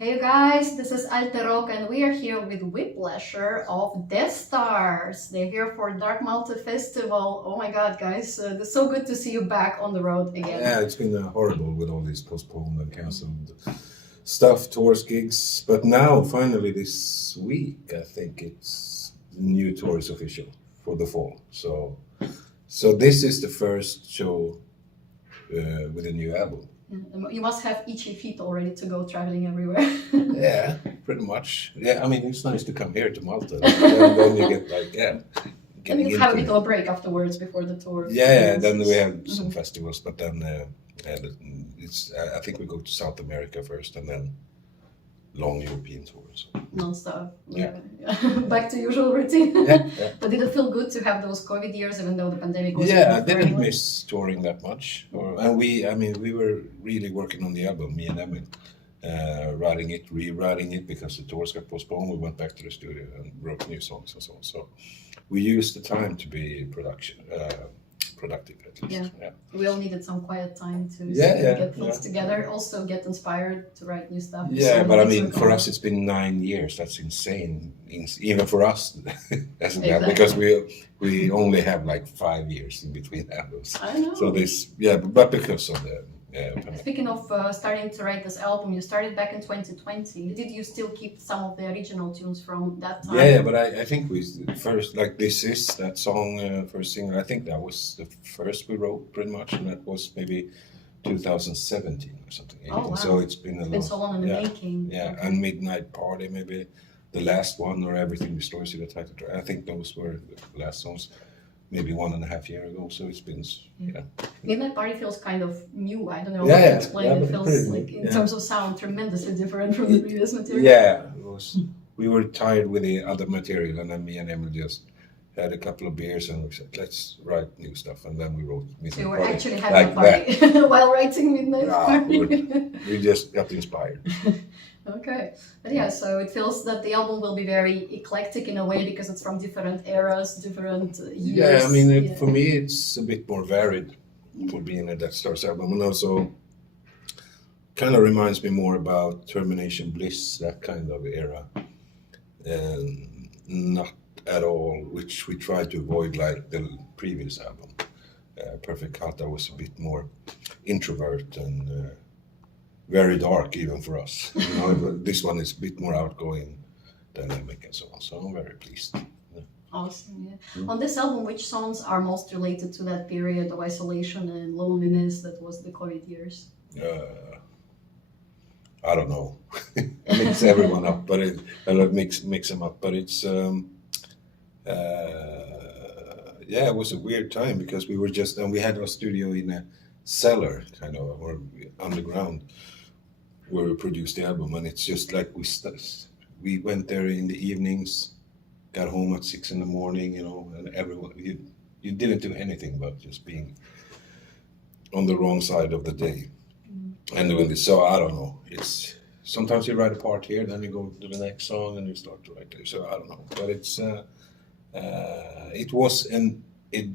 Hey you guys, this is AlteRock and we are here with Whiplasher of Deathstars. They're here for Dark Malta Festival. Oh my god guys, it's so good to see you back on the road again. Yeah, it's been horrible with all these postponed and cancelled stuff, tours, gigs. But now, finally this week, I think it's the new tour is official for the fall. So this is the first show with a new album. You must have itchy feet already to go traveling everywhere. Yeah, pretty much. Yeah, I mean, it's nice to come here to Malta. Then you get like, yeah. And you have a little break afterwards before the tour. Yeah, then we have some festivals, but then it's. I think we go to South America first, and then long European tours. Non-stop. Yeah. Back to usual routine. Yeah. But did it feel good to have those COVID years, even though the pandemic was? Yeah, I didn't miss touring that much. And we were really working on the album, me and Emil, writing it, rewriting it because the tours got postponed. We went back to the studio and wrote new songs and so on. So we used the time to be productive at least. Yeah. We all needed some quiet time to get things together, also get inspired to write new stuff. Yeah, but I mean, for us, it's been 9 years. That's insane. Even for us, exactly. Because we only have like 5 years in between albums. I know. So but because of the Speaking of starting to write this album, you started back in 2020. Did you still keep some of the original tunes from that time? Yeah, but I think we first, like This Is, that song, first single, I think that was the first we wrote pretty much, and that was maybe 2017 or something. Oh, wow. So it's been so long in the making. Yeah, Okay. and Midnight Party, maybe the last one, or Everything Destroys You, the title track. I think those were the last songs. Maybe 1.5 years ago, so it's been, Midnight Party feels kind of new. I don't know how how to to explain. It feels like, in terms of sound, tremendously different from the previous material. Yeah, it was. We were tired with the other material, and then me and Emil just had a couple of beers, and we said, let's write new stuff, and then we wrote Midnight So you were Party. actually having a party while writing Midnight Party. We just got inspired. Okay, but yeah, so it feels that the album will be very eclectic in a way because it's from different eras, different years. Yeah, I mean, for me, it's a bit more varied for being a Deathstars album, and also kind of reminds me more about Termination Bliss, that kind of era, and not at all, which we tried to avoid like the previous album. Perfect Kata was a bit more introvert and very dark even for us. But this one is a bit more outgoing, dynamic and so on. So I'm very pleased. Yeah. Awesome, yeah. On this album, which songs are most related to that period of isolation and loneliness that was the COVID years? I don't know. Mix everyone up, but mix them up. But it's it was a weird time because we were and we had our studio in a cellar, kind of, or underground, where we produced the album, and it's just like we went there in the evenings, got home at 6 in the morning, and everyone, you didn't do anything but just being on the wrong side of the day and doing this. So I don't know, it's sometimes you write a part here, then you go to the next song and you start to write there. So I don't know, but it was an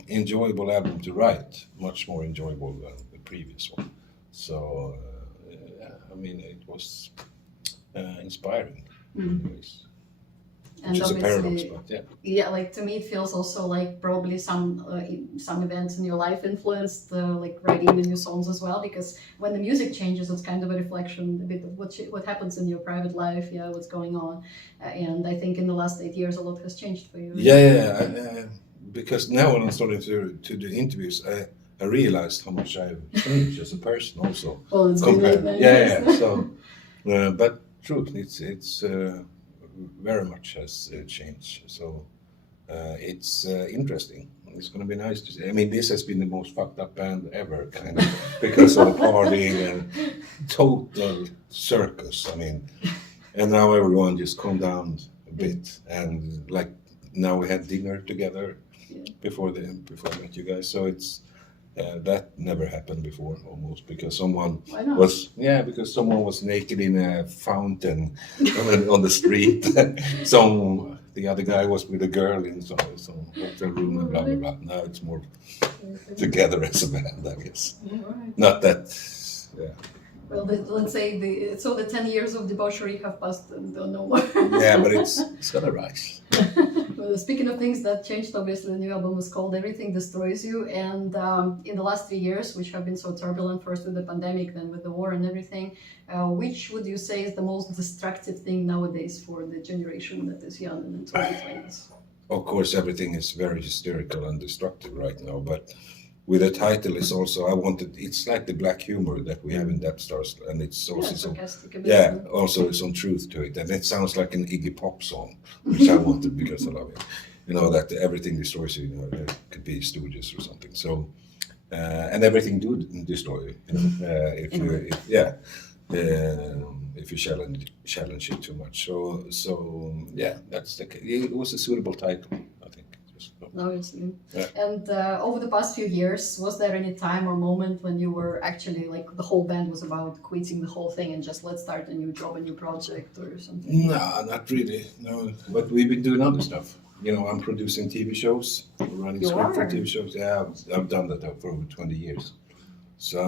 enjoyable album to write, much more enjoyable than the previous one. So I mean, it was inspiring in ways. Which is a paradox, but yeah. Yeah, like to me, it feels also like probably some events in your life influenced like writing the new songs as well. Because when the music changes, it's kind of a reflection a bit of what happens in your private life, what's going on. And I think in the last 8 years, a lot has changed for you. Yeah. Because now when I'm starting to do interviews, I realized how much I've changed as a person also. Well, it's been like that. Yeah. So, but truth, it's very much has changed. So it's interesting. It's going to be nice to see. I mean, this has been the most fucked up band ever, kind of, because of partying and total circus. I mean, and now everyone just calmed down a bit, and like now we had dinner together before I met you guys. So it's. That never happened before, almost, because someone was naked in a fountain on the street. The other guy was with a girl in some hotel room and blah blah blah. Now it's more together as a band, I guess. Yeah, right. Not that, yeah. Well, let's say the 10 years of debauchery have passed and no more. Yeah, but it's gonna rise. Well, speaking of things that changed, obviously the new album was called Everything Destroys You, and in the last 3 years, which have been so turbulent, first with the pandemic, then with the war and everything, which would you say is the most destructive thing nowadays for the generation that is young and in 2020s? Of course, everything is very hysterical and destructive right now, but with the title is also, it's like the black humor that we have in Deathstars, and it's also sarcastic a bit, yeah, also some truth to it, and it sounds like an Iggy Pop song, which I wanted because I love it. You know, that everything destroys you, you know, it could be Stooges or something. So, and everything do destroy you, you know, if you challenge it too much. So yeah, it was a suitable title, I think. Obviously. Yeah. And over the past few years, was there any time or moment when you were actually like the whole band was about quitting the whole thing and just let's start a new job, a new project or something? No, not really. No, but we've been doing other stuff. You know, I'm producing TV shows, running script for TV shows. Yeah, I've done that for over 20 years. So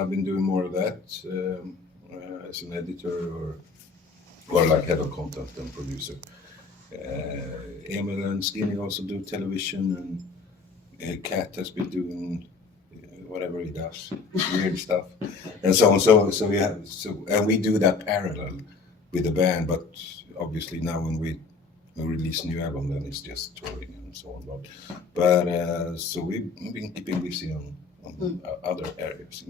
I've been doing more of that as an editor or like head of content and producer. Emil and Skinny also do television, and Kat has been doing whatever he does, weird stuff, and so on. So and we do that parallel with the band. But obviously now when we release a new album, then it's just touring and so on. But so we've been keeping busy on other areas.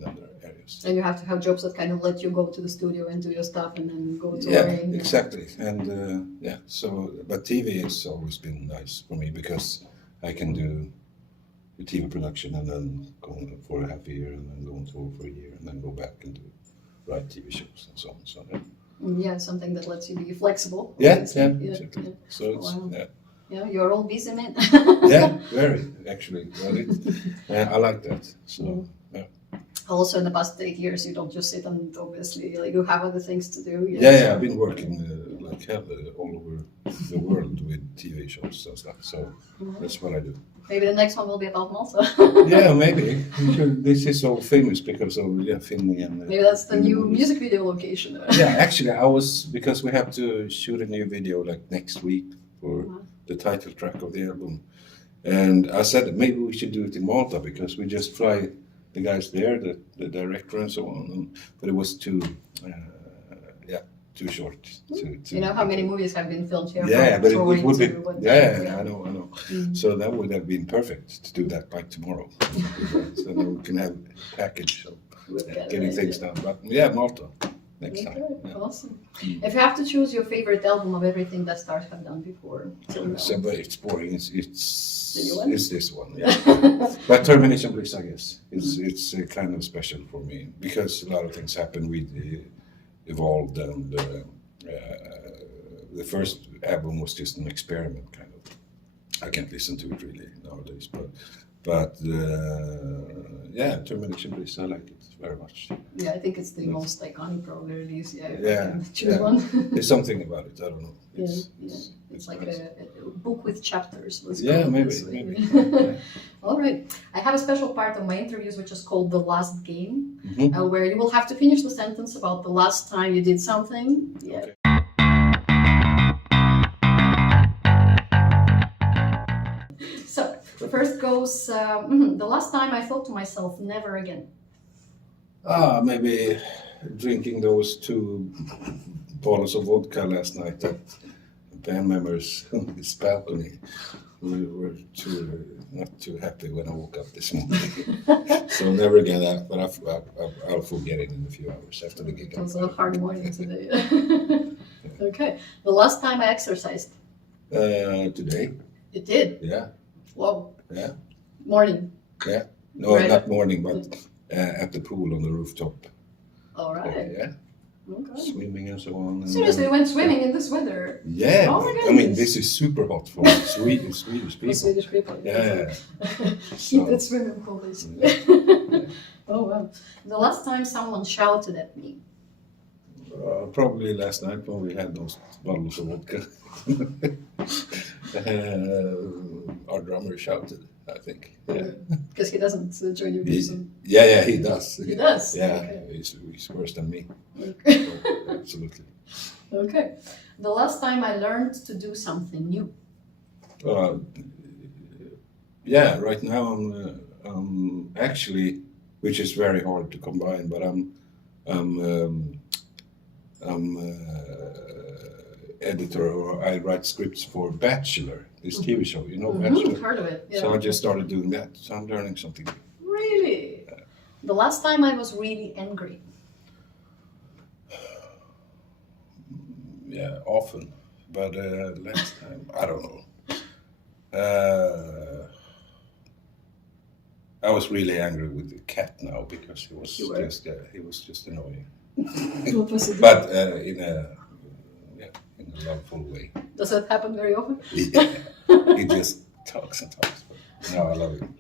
And you have to have jobs that kind of let you go to the studio and do your stuff and then go touring. Yeah, exactly. And so, but TV has always been nice for me because I can do the TV production and then go for a half a year and then go on tour for a year and then go back and write TV shows and so on. So yeah, something that lets you be flexible. Yeah, exactly. So it's yeah, you're all busy, man. Yeah, very actually. Well, I like that. So yeah. Also, in the past 8 years, you don't just sit and obviously like you have other things to do. Yeah, I've been working like hell all over the world with TV shows and stuff. So that's what I do. Maybe the next one will be about Malta. Yeah, maybe. This is so famous because of filming and. Maybe that's the new music video location. Yeah, actually, because we have to shoot a new video like next week for the title track of the album, and I said that maybe we should do it in Malta because we just fly the guys there, the director and so on, but it was too short. You know how many movies have been filmed here? Yeah, but it would be. I know. Mm-hmm. So that would have been perfect to do that by tomorrow. So then we can have a package of getting things done. But yeah, Malta next time. Yeah. Awesome. If you have to choose your favorite album of everything that Stars have done before, So, but it's boring. It's this one. Yeah. But Termination Bliss, I guess, it's kind of special for me because a lot of things happened. We evolved, and the first album was just an experiment, kind of. I can't listen to it really nowadays, but yeah, Termination Bliss, I like it very much. Yeah, I think it's the most iconic probably release. One. There's something about it. I don't know. It's like nice. a book with chapters. Maybe. All right. I have a special part of my interviews which is called The Last Game, Mm-hmm. Where you will have to finish the sentence about the last time you did something. Yeah. Okay. So the first goes, the last time I thought to myself, never again. Maybe drinking those 2 bottles of vodka last night at band members on his balcony. We were not too happy when I woke up this morning. So never again that, but I'll forget it in a few hours after the gig. It was a hard morning today. Okay. The last time I exercised? Today. You did? Yeah. Whoa. Yeah. Morning? Yeah. No, right. Not morning, but at the pool on the rooftop. All right. Yeah. Okay. Swimming and so on. Seriously, you went swimming in this weather? Yeah. Oh my goodness. I mean, this is super hot for Swedish people. Swedish people. Yeah. Heated swimming pool, basically. Yeah. Oh, wow. The last time someone shouted at me? Probably last night when we had those bottles of vodka. Our drummer shouted. I think. Yeah. Because he doesn't join your views. Yeah, he does. He does? Yeah, Okay. he's worse than me. Okay. So, absolutely. Okay. The last time I learned to do something new. Yeah, right now I'm actually, which is very hard to combine, but I'm editor, or I write scripts for Bachelor, this TV show, you know, Bachelor. Heard of it. Yeah. So I just started doing that. So I'm learning something. Really? The last time I was really angry. Yeah, often, but last time I don't know. I was really angry with the cat now because he was just annoying. What was it? But in a loveful way. Does that happen very often? Yeah. He just talks and talks. But no, I love him.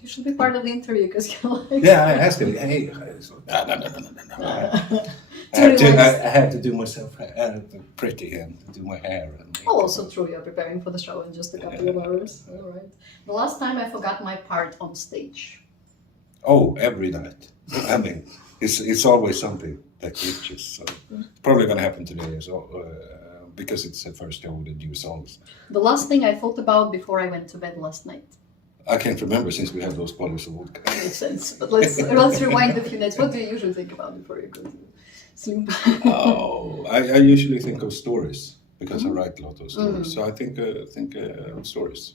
You should be part of the interview because you're like. Yeah, I asked him. Hey, no. I had to do myself pretty and do my hair. And Oh, also true. You're preparing for the show in just a couple of hours. All right. The last time I forgot my part on stage. Oh, every night. I mean, it's always something that glitches. So probably gonna happen today as well, because it's the first show with the new songs. The last thing I thought about before I went to bed last night. I can't remember since we have those bottles of vodka. Makes sense. But let's rewind a few minutes. What do you usually think about before you go to sleep? Oh, I usually think of stories because I write a lot of stories. So I think stories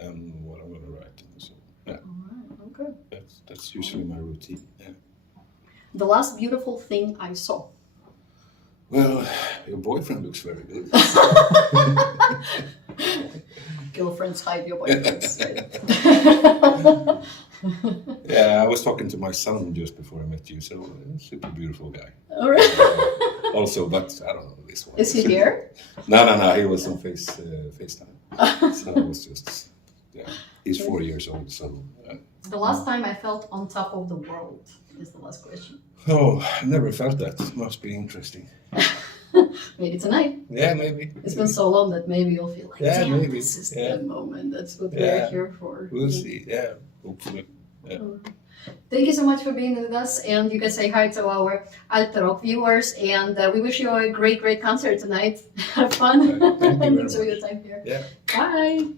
and what I'm gonna write. So yeah. All right. Okay. That's usually my routine. Yeah. The last beautiful thing I saw. Well, your boyfriend looks very good. Girlfriends hide your boyfriends. Yeah, I was talking to my son just before I met you, so super beautiful guy. All right. Also, but I don't know this one. Is he here? No, he was on FaceTime. So it was just, yeah, he's 4 years old, so. The last time I felt on top of the world is the last question. Oh, I never felt that. It must be interesting. Maybe tonight. Yeah, maybe. It's been so long that maybe you'll feel like, Yeah, damn, maybe. this is Yeah. the moment. That's what we're here for. We'll see. Yeah, hopefully. Yeah. Thank you so much for being with us, and you can say hi to our AlteRock viewers, and we wish you a great concert tonight. Have fun Thank you and very enjoy much. your time here. Yeah. Bye.